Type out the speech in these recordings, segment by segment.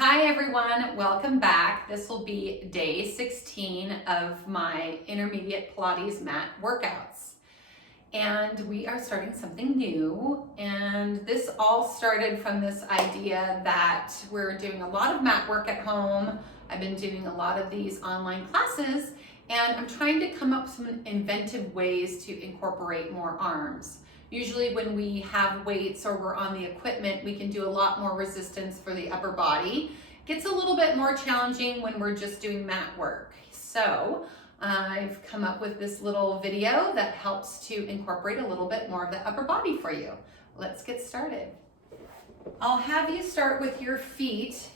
Hi everyone, welcome back. This will be day 16 of my intermediate Pilates mat workouts. And we are starting something new. And this all started from this idea that we're doing a lot of mat work at home. I've been doing a lot of these online classes, and I'm trying to come up with some inventive ways to incorporate more arms. Usually when we have weights or we're on the equipment, we can do a lot more resistance for the upper body. It gets a little bit more challenging when we're just doing mat work. So I've come up with this little video that helps to incorporate a little bit more of the upper body for you. Let's get started. I'll have you start with your feet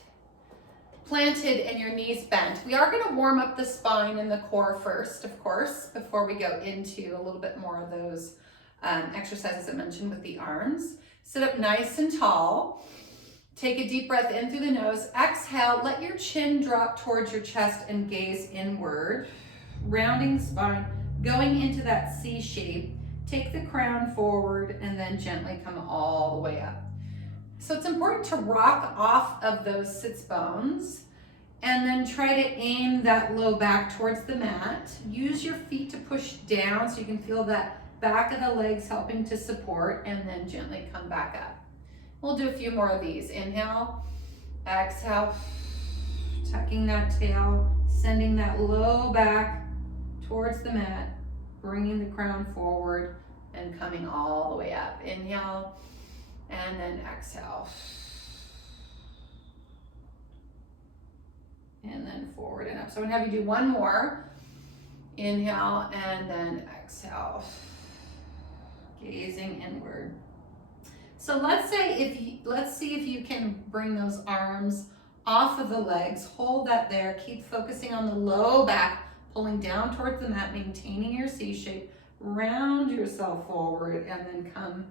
planted and your knees bent. We are going to warm up the spine and the core first, of course, before we go into a little bit more of those exercises I mentioned with the arms. Sit up nice and tall. Take a deep breath in through the nose. Exhale, let your chin drop towards your chest and gaze inward. Rounding spine, going into that C shape. Take the crown forward and then gently come all the way up. So it's important to rock off of those sits bones and then try to aim that low back towards the mat. Use your feet to push down so you can feel that back of the legs helping to support, and then gently come back up. We'll do a few more of these. Inhale, exhale, tucking that tail, sending that low back towards the mat, bringing the crown forward and coming all the way up. Inhale, and then exhale. And then forward and up. So I'm gonna have you do one more. Inhale, and then exhale. Gazing inward. So let's see if you can bring those arms off of the legs. Hold that there. Keep focusing on the low back, pulling down towards the mat, maintaining your C shape. Round yourself forward and then come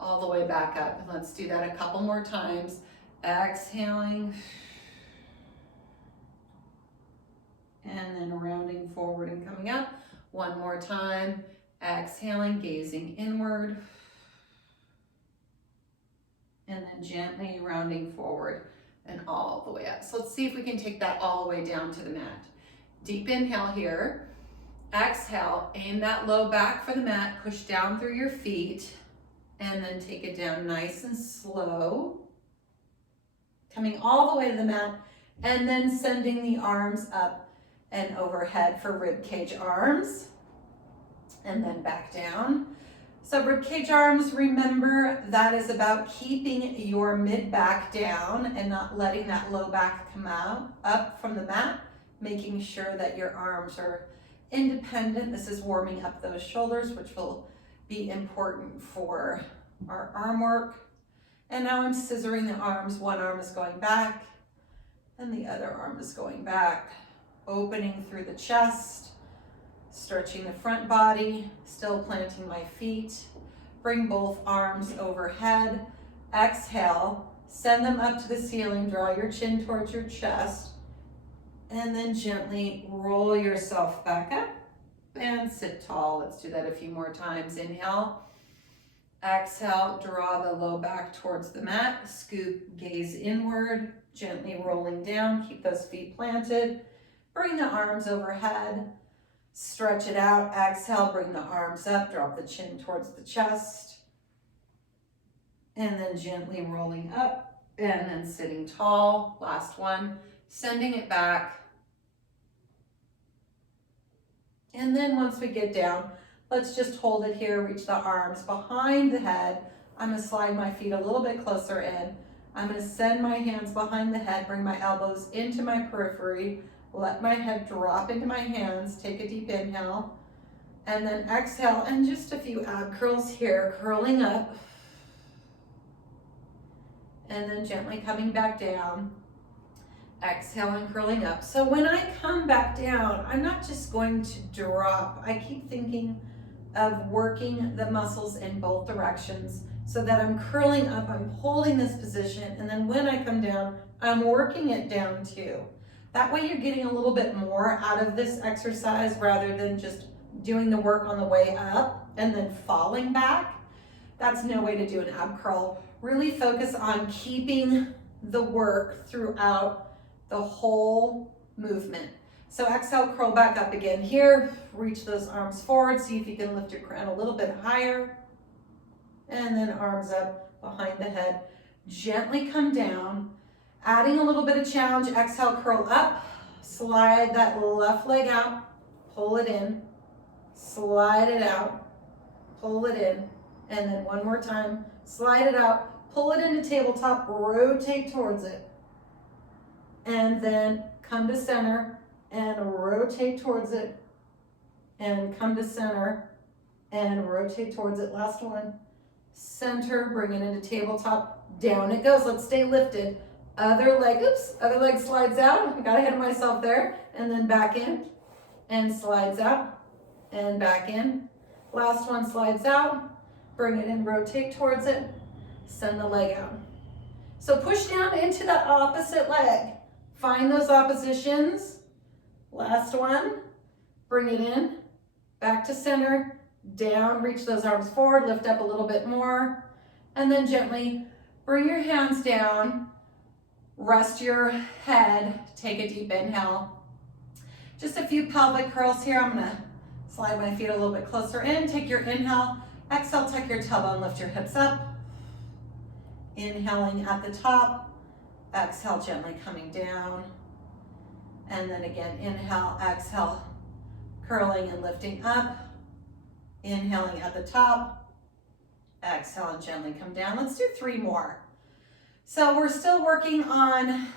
all the way back up. Let's do that a couple more times. Exhaling. And then rounding forward and coming up. One more time. Exhaling, gazing inward. And then gently rounding forward and all the way up. So let's see if we can take that all the way down to the mat. Deep inhale here. Exhale, aim that low back for the mat. Push down through your feet. And then take it down nice and slow. Coming all the way to the mat. And then sending the arms up and overhead for rib cage arms. And then back down. So rib cage arms, remember that is about keeping your mid back down and not letting that low back come out up from the mat, making sure that your arms are independent. This is warming up those shoulders, which will be important for our arm work. And now I'm scissoring the arms. One arm is going back and the other arm is going back, opening through the chest. Stretching the front body, still planting my feet. Bring both arms overhead. Exhale, send them up to the ceiling. Draw your chin towards your chest. And then gently roll yourself back up and sit tall. Let's do that a few more times. Inhale. Exhale, draw the low back towards the mat. Scoop, gaze inward. Gently rolling down. Keep those feet planted. Bring the arms overhead. Stretch it out, exhale, bring the arms up, drop the chin towards the chest. And then gently rolling up and then sitting tall. Last one, sending it back. And then once we get down, let's just hold it here, reach the arms behind the head. I'm gonna slide my feet a little bit closer in. I'm gonna send my hands behind the head, bring my elbows into my periphery. Let my head drop into my hands. Take a deep inhale and then exhale, and just a few ab curls here, curling up and then gently coming back down. Exhale and curling up. So when I come back down, I'm not just going to drop. I keep thinking of working the muscles in both directions so that I'm curling up, I'm holding this position, and then when I come down, I'm working it down too. That way you're getting a little bit more out of this exercise rather than just doing the work on the way up and then falling back. That's no way to do an ab curl. Really focus on keeping the work throughout the whole movement. So exhale, curl back up again here. Reach those arms forward. See if you can lift your crown a little bit higher. And then arms up behind the head. Gently come down. Adding a little bit of challenge. Exhale, curl up. Slide that left leg out. Pull it in. Slide it out. Pull it in. And then one more time. Slide it out. Pull it into tabletop. Rotate towards it. And then come to center. And rotate towards it, and come to center, and rotate towards it. Last one. Center, bring it into tabletop. Down it goes. Let's stay lifted. Other leg, other leg slides out. I got ahead of myself there. And then back in, and slides out, and back in. Last one slides out. Bring it in, rotate towards it. Send the leg out. So push down into that opposite leg. Find those oppositions. Last one, bring it in, back to center, down, reach those arms forward, lift up a little bit more, and then gently bring your hands down, rest your head, take a deep inhale. Just a few pelvic curls here. I'm gonna slide my feet a little bit closer in, take your inhale, exhale, tuck your tailbone, lift your hips up. Inhaling at the top, exhale, gently coming down. And then again, inhale, exhale, curling and lifting up. Inhaling at the top, exhale and gently come down. Let's do 3 more. So we're still working on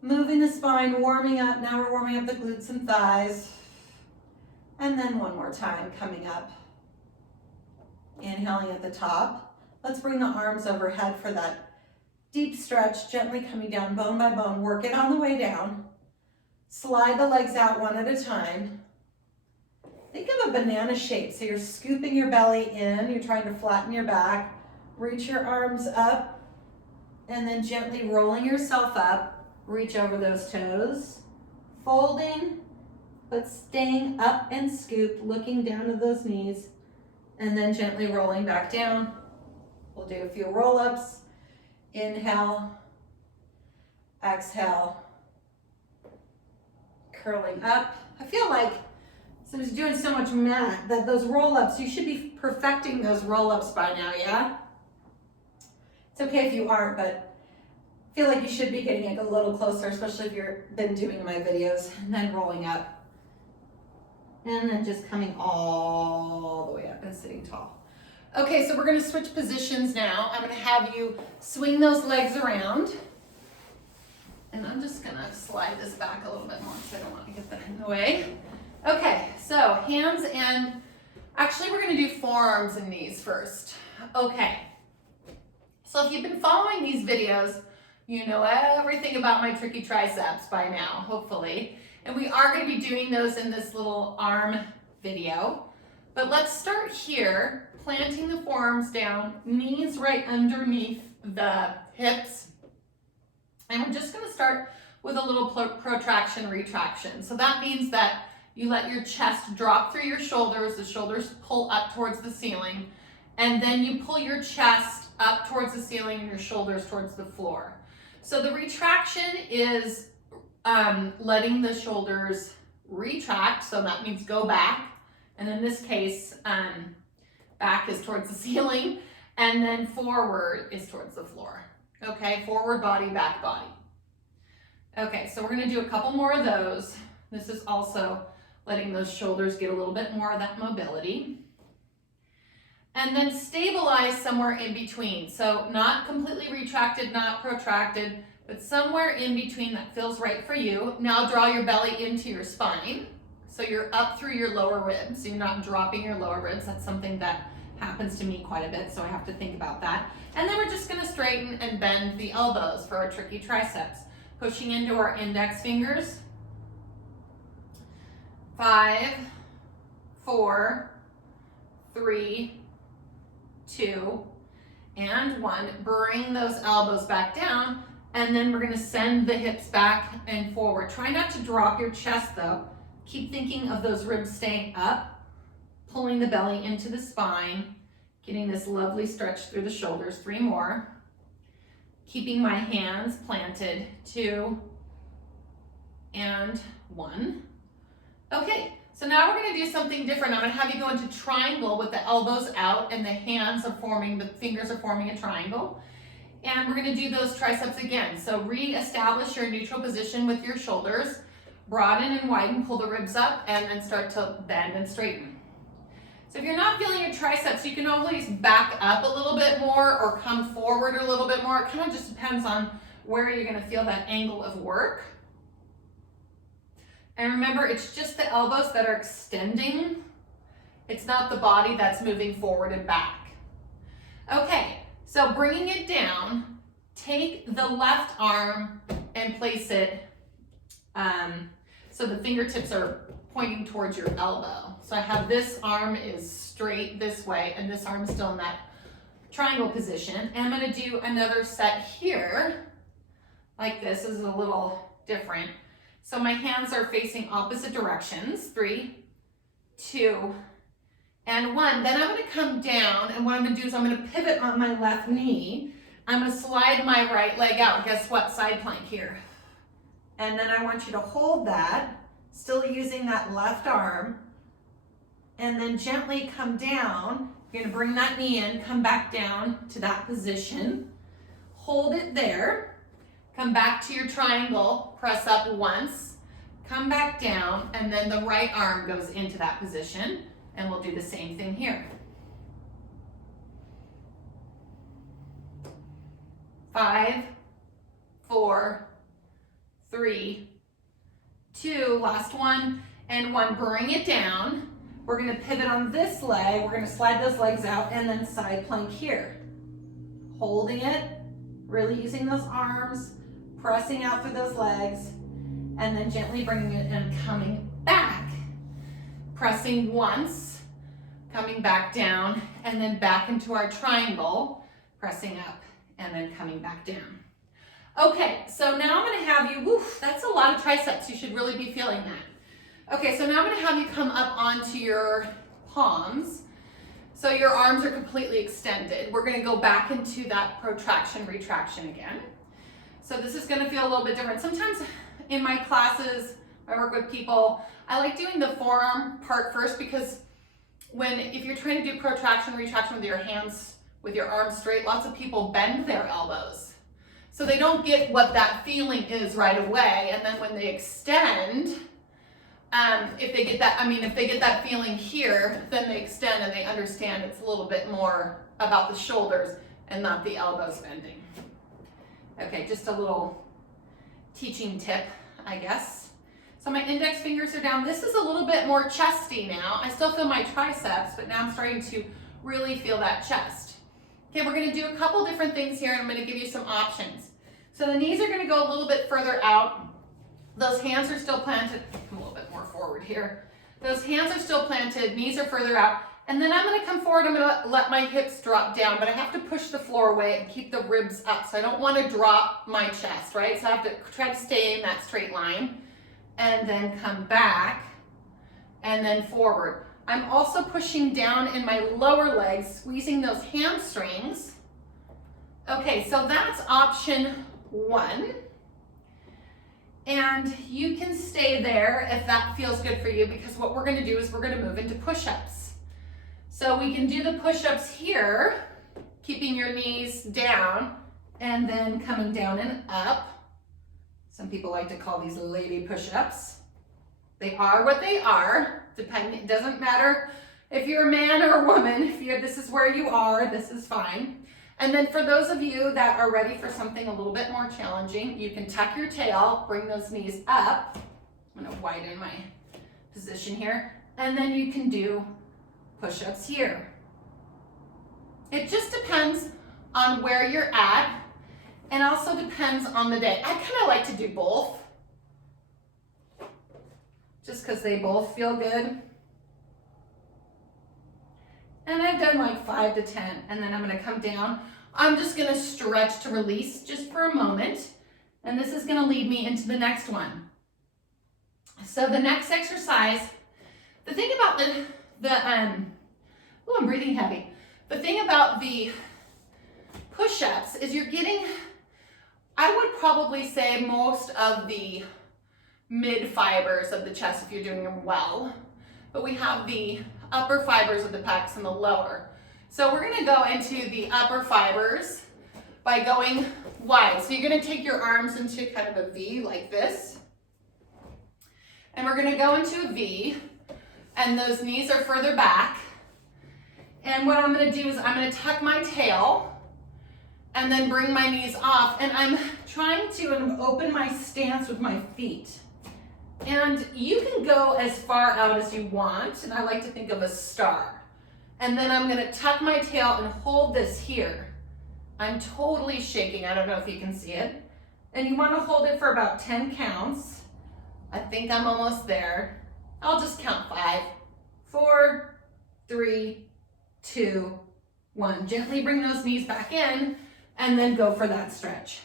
moving the spine, warming up. Now we're warming up the glutes and thighs. And then one more time, coming up. Inhaling at the top. Let's bring the arms overhead for that deep stretch, gently coming down bone by bone. Work it on the way down. Slide the legs out one at a time. Think of a banana shape. So you're scooping your belly in. You're trying to flatten your back. Reach your arms up. And then gently rolling yourself up. Reach over those toes. Folding, but staying up and scooped, looking down to those knees. And then gently rolling back down. We'll do a few roll-ups. Inhale. Exhale. Curling up. I feel like since I'm doing so much mat that those roll-ups, you should be perfecting those roll-ups by now, yeah? It's okay if you aren't, but I feel like you should be getting it a little closer, especially if you've been doing my videos. And then rolling up. And then just coming all the way up and sitting tall. Okay, so we're gonna switch positions now. I'm gonna have you swing those legs around. And I'm just gonna slide this back a little bit more because I don't want to get that in the way. Okay, so hands and, actually we're gonna do forearms and knees first. Okay, so if you've been following these videos, you know everything about my tricky triceps by now, hopefully. And we are gonna be doing those in this little arm video. But let's start here, planting the forearms down, knees right underneath the hips. And we're just gonna start with a little protraction, retraction. So that means that you let your chest drop through your shoulders, the shoulders pull up towards the ceiling, and then you pull your chest up towards the ceiling and your shoulders towards the floor. So the retraction is letting the shoulders retract, so that means go back. And in this case, back is towards the ceiling, and then forward is towards the floor. Okay, forward body, back body. Okay, so we're gonna do a couple more of those. This is also letting those shoulders get a little bit more of that mobility. And then stabilize somewhere in between. So not completely retracted, not protracted, but somewhere in between that feels right for you. Now draw your belly into your spine. So you're up through your lower ribs. So you're not dropping your lower ribs. That's something that happens to me quite a bit, so I have to think about that. And then we're just gonna straighten and bend the elbows for our tricky triceps. Pushing into our index fingers. 5, 4, 3, 2, and 1. Bring those elbows back down, and then we're gonna send the hips back and forward. Try not to drop your chest though. Keep thinking of those ribs staying up, pulling the belly into the spine, getting this lovely stretch through the shoulders. 3 more. keeping my hands planted. 2 and 1. Okay, so now we're gonna do something different. I'm gonna have you go into triangle with the elbows out and the hands are forming, the fingers are forming a triangle. And we're gonna do those triceps again. So re-establish your neutral position with your shoulders, broaden and widen, pull the ribs up, and then start to bend and straighten. So if you're not feeling your triceps, you can always back up a little bit more or come forward a little bit more. It kind of just depends on where you're gonna feel that angle of work. And remember, it's just the elbows that are extending. It's not the body that's moving forward and back. Okay, so bringing it down, take the left arm and place it so the fingertips are pointing towards your elbow. So I have this arm is straight this way and this arm is still in that triangle position. And I'm gonna do another set here, like this. This is a little different. So my hands are facing opposite directions. 3, 2, and 1. Then I'm gonna come down, and what I'm gonna do is I'm gonna pivot on my left knee. I'm gonna slide my right leg out. Guess what? Side plank here. And then I want you to hold that, still using that left arm, and then gently come down. You're gonna bring that knee in, come back down to that position. Hold it there. Come back to your triangle, press up once, come back down, and then the right arm goes into that position, and we'll do the same thing here. 5, 4, 3, 2, last one, and 1. Bring it down. We're gonna pivot on this leg. We're gonna slide those legs out and then side plank here. Holding it, really using those arms, pressing out through those legs, and then gently bringing it and coming back. Pressing once, coming back down, and then back into our triangle, pressing up, and then coming back down. Okay, so now I'm gonna have you, woof, that's a lot of triceps. You should really be feeling that. Okay, so now I'm gonna have you come up onto your palms. So your arms are completely extended. We're gonna go back into that protraction, retraction again. So this is gonna feel a little bit different. Sometimes in my classes, I work with people, I like doing the forearm part first because if you're trying to do protraction, retraction with your hands, with your arms straight, lots of people bend their elbows. So they don't get what that feeling is right away. And then when they extend, if they get that feeling here, then they extend and they understand it's a little bit more about the shoulders and not the elbows bending. Okay, just a little teaching tip, I guess. So my index fingers are down. This is a little bit more chesty now. I still feel my triceps, but now I'm starting to really feel that chest. Okay, we're gonna do a couple different things here, and I'm gonna give you some options. So the knees are gonna go a little bit further out. Those hands are still planted. Come a little bit more forward here. Those hands are still planted, knees are further out. And then I'm gonna come forward, I'm gonna let my hips drop down, but I have to push the floor away and keep the ribs up. So I don't wanna drop my chest, right? So I have to try to stay in that straight line and then come back and then forward. I'm also pushing down in my lower legs, squeezing those hamstrings. Okay, so that's option 1. And you can stay there if that feels good for you, because what we're gonna do is we're gonna move into push-ups. So we can do the push-ups here, keeping your knees down and then coming down and up. Some people like to call these lady push-ups. They are what they are. It doesn't matter if you're a man or a woman. This is where you are, this is fine. And then for those of you that are ready for something a little bit more challenging, you can tuck your tail, bring those knees up. I'm gonna widen my position here. And then you can do push-ups here. It just depends on where you're at, and also depends on the day. I kind of like to do both, just because they both feel good. And I've done like 5 to 10, and then I'm gonna come down. I'm just gonna stretch to release just for a moment, and this is gonna lead me into the next one. So the next exercise, the thing about I'm breathing heavy. The thing about the push-ups is you're getting I would probably say most of the mid fibers of the chest if you're doing them well, but we have the upper fibers of the pecs and the lower. So we're gonna go into the upper fibers by going wide. So you're gonna take your arms into kind of a V like this. And we're gonna go into a V, and those knees are further back. And what I'm gonna do is I'm gonna tuck my tail and then bring my knees off. And I'm trying to open my stance with my feet. And you can go as far out as you want, and I like to think of a star. And then I'm gonna tuck my tail and hold this here. I'm totally shaking, I don't know if you can see it. And you wanna hold it for about 10 counts. I think I'm almost there. I'll just count 5, 4, 3, 2, 1. Gently bring those knees back in and then go for that stretch.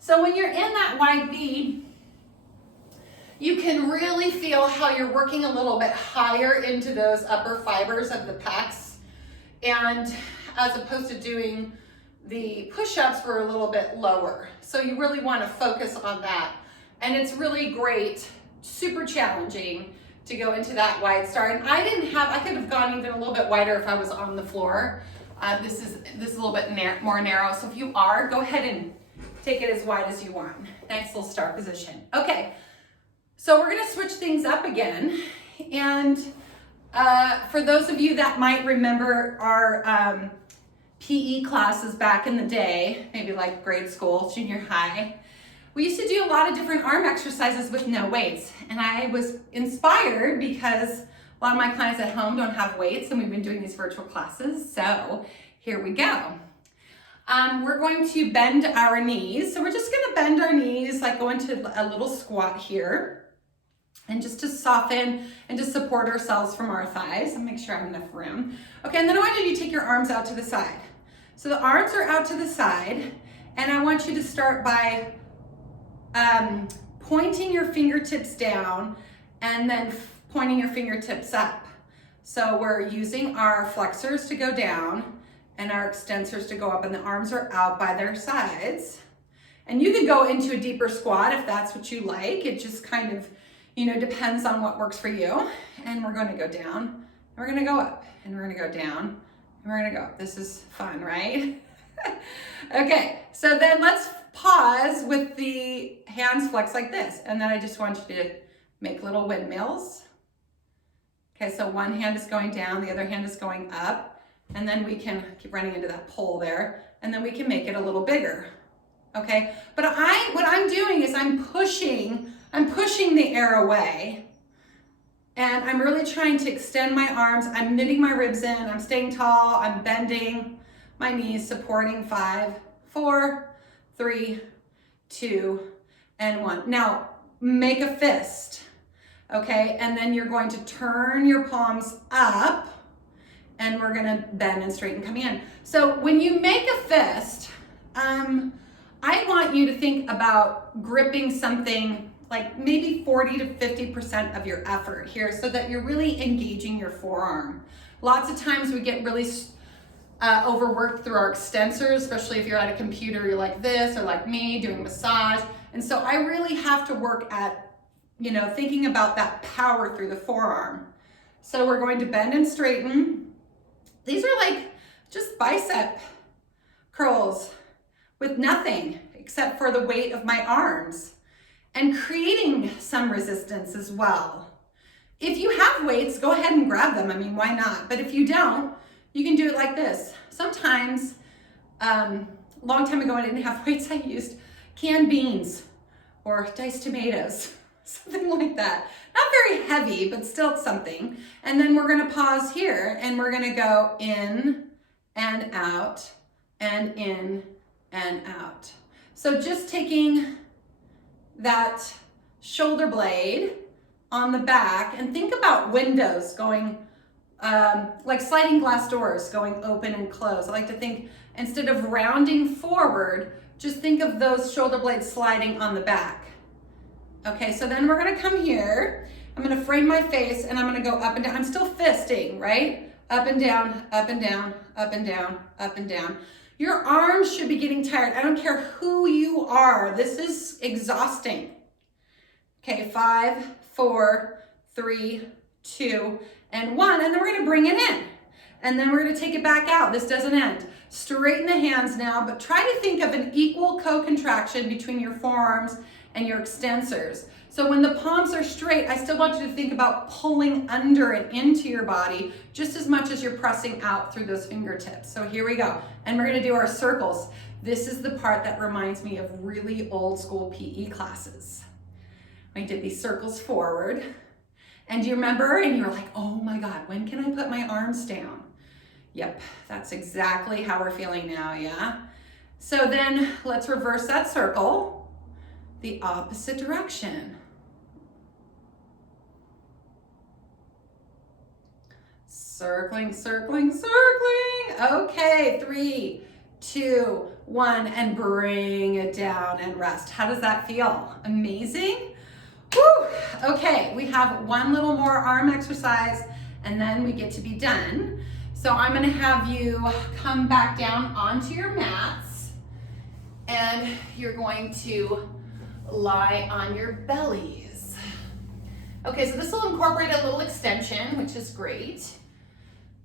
So when you're in that wide V, you can really feel how you're working a little bit higher into those upper fibers of the pecs. And as opposed to doing the push-ups, we're a little bit lower. So you really want to focus on that. And it's really great, super challenging to go into that wide start. And I could have gone even a little bit wider if I was on the floor. This is a little bit more narrow. So if you are, go ahead and take it as wide as you want. Nice little start position. Okay, so we're gonna switch things up again. And for those of you that might remember our PE classes back in the day, maybe like grade school, junior high, we used to do a lot of different arm exercises with no weights. And I was inspired because a lot of my clients at home don't have weights, and we've been doing these virtual classes. So here we go. We're going to bend our knees. So we're just gonna bend our knees, like go into a little squat here. And just to soften and to support ourselves from our thighs and make sure I have enough room. Okay, and then I want you to take your arms out to the side. So the arms are out to the side, and I want you to start by pointing your fingertips down and then pointing your fingertips up. So we're using our flexors to go down and our extensors to go up, and the arms are out by their sides. And you can go into a deeper squat if that's what you like. It just kind of, depends on what works for you. And we're gonna go down, and we're gonna go up, and we're gonna go down, and we're gonna go up. This is fun, right? Okay, so then let's pause with the hands flexed like this. And then I just want you to make little windmills. Okay, so one hand is going down, the other hand is going up, and then we can keep running into that pole there, and then we can make it a little bigger. Okay, but what I'm doing is I'm pushing the air away, and I'm really trying to extend my arms. I'm knitting my ribs in, I'm staying tall, I'm bending my knees, supporting 5, 4, 3, 2, and 1. Now, make a fist, okay? And then you're going to turn your palms up, and we're gonna bend and straighten coming in. So when you make a fist, I want you to think about gripping something like maybe 40 to 50% of your effort here, so that you're really engaging your forearm. Lots of times we get really overworked through our extensors, especially if you're at a computer, you're like this, or like me doing massage. And so I really have to work at, thinking about that power through the forearm. So we're going to bend and straighten. These are like just bicep curls with nothing except for the weight of my arms, and creating some resistance as well. If you have weights, go ahead and grab them. I mean, why not? But if you don't, you can do it like this. Sometimes, long time ago, I didn't have weights. I used canned beans or diced tomatoes, something like that. Not very heavy, but still something. And then we're gonna pause here, and we're gonna go in and out, and in and out. So just taking that shoulder blade on the back, and think about windows going, like sliding glass doors going open and close. I like to think, instead of rounding forward, just think of those shoulder blades sliding on the back. Okay, so then we're gonna come here. I'm gonna frame my face, and I'm gonna go up and down. I'm still fisting, right? Up and down, up and down, up and down, up and down. Your arms should be getting tired. I don't care who you are. This is exhausting. Okay, 5, 4, 3, 2, and 1. And then we're gonna bring it in. And then we're gonna take it back out. This doesn't end. Straighten the hands now, but try to think of an equal co-contraction between your forearms and your extensors. So when the palms are straight, I still want you to think about pulling under and into your body just as much as you're pressing out through those fingertips. So here we go. And we're gonna do our circles. This is the part that reminds me of really old school PE classes. We did these circles forward. And do you remember? And you were like, oh my God, when can I put my arms down? Yep, that's exactly how we're feeling now, yeah? So then let's reverse that circle, the opposite direction. Circling, circling, circling. Okay, 3, 2, 1, and bring it down and rest. How does that feel? Amazing? Whew. Okay, we have one little more arm exercise and then we get to be done. So I'm gonna have you come back down onto your mats and you're going to lie on your bellies. Okay, so this will incorporate a little extension, which is great.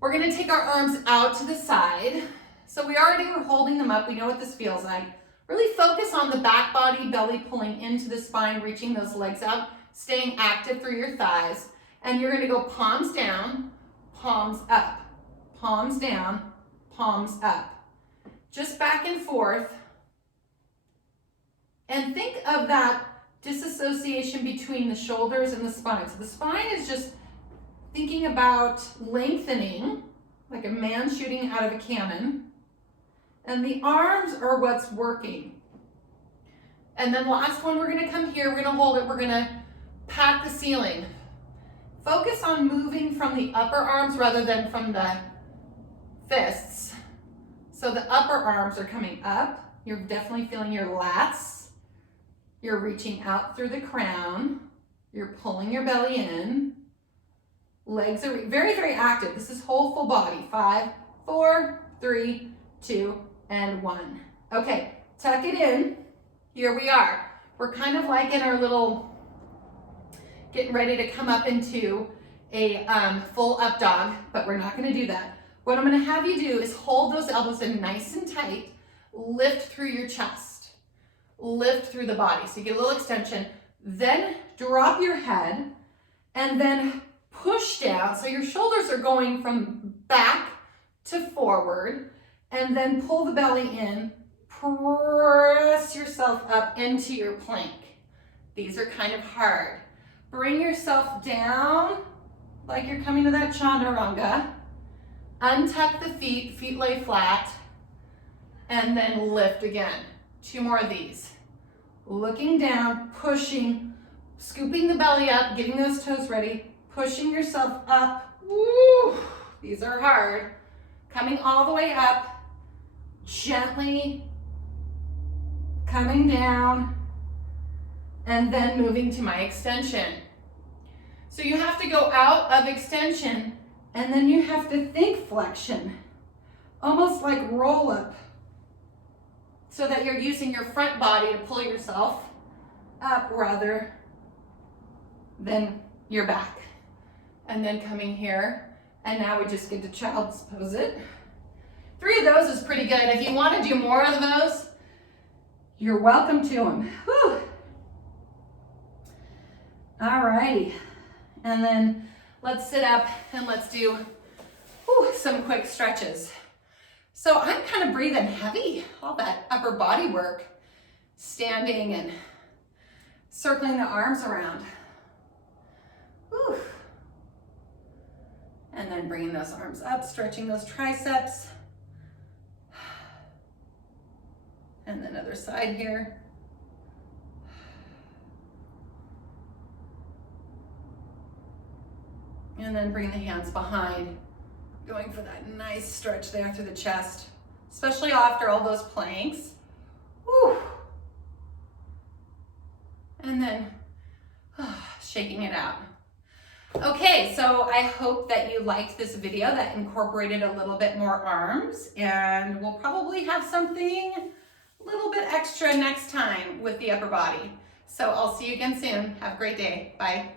We're gonna take our arms out to the side. So we already were holding them up. We know what this feels like. Really focus on the back body, belly pulling into the spine, reaching those legs out, staying active through your thighs. And you're gonna go palms down, palms up, palms down, palms up. Just back and forth. And think of that disassociation between the shoulders and the spine. So the spine is just thinking about lengthening, like a man shooting out of a cannon. And the arms are what's working. And then last one, we're gonna come here, we're gonna hold it, we're gonna pat the ceiling. Focus on moving from the upper arms rather than from the fists. So the upper arms are coming up. You're definitely feeling your lats. You're reaching out through the crown. You're pulling your belly in. Legs are very, very active. This is whole full body. 5, 4, 3, 2, and 1. Okay, tuck it in. Here we are. We're kind of like in our little, getting ready to come up into a full up dog, but we're not gonna do that. What I'm gonna have you do is hold those elbows in nice and tight, lift through your chest, lift through the body. So you get a little extension, then drop your head, and then push down. So your shoulders are going from back to forward, and then pull the belly in, press yourself up into your plank. These are kind of hard. Bring yourself down like you're coming to that chaturanga. Untuck the feet, feet lay flat, and then lift again. 2 more of these. Looking down, pushing, scooping the belly up, getting those toes ready, pushing yourself up. Woo! These are hard. Coming all the way up, gently coming down, and then moving to my extension. So you have to go out of extension, and then you have to think flexion, almost like roll up, so that you're using your front body to pull yourself up rather than your back. And then coming here, and now we just get to child's pose it. 3 of those is pretty good. If you want to do more of those, you're welcome to them. Whew. All righty. And then let's sit up and let's do some quick stretches. So I'm kind of breathing heavy, all that upper body work, standing and circling the arms around. Whew. And then bringing those arms up, stretching those triceps. And then other side here. And then bring the hands behind, going for that nice stretch there through the chest, especially after all those planks. Whew. And then shaking it out. Okay, so I hope that you liked this video that incorporated a little bit more arms, and we'll probably have something a little bit extra next time with the upper body. So I'll see you again soon. Have a great day. Bye.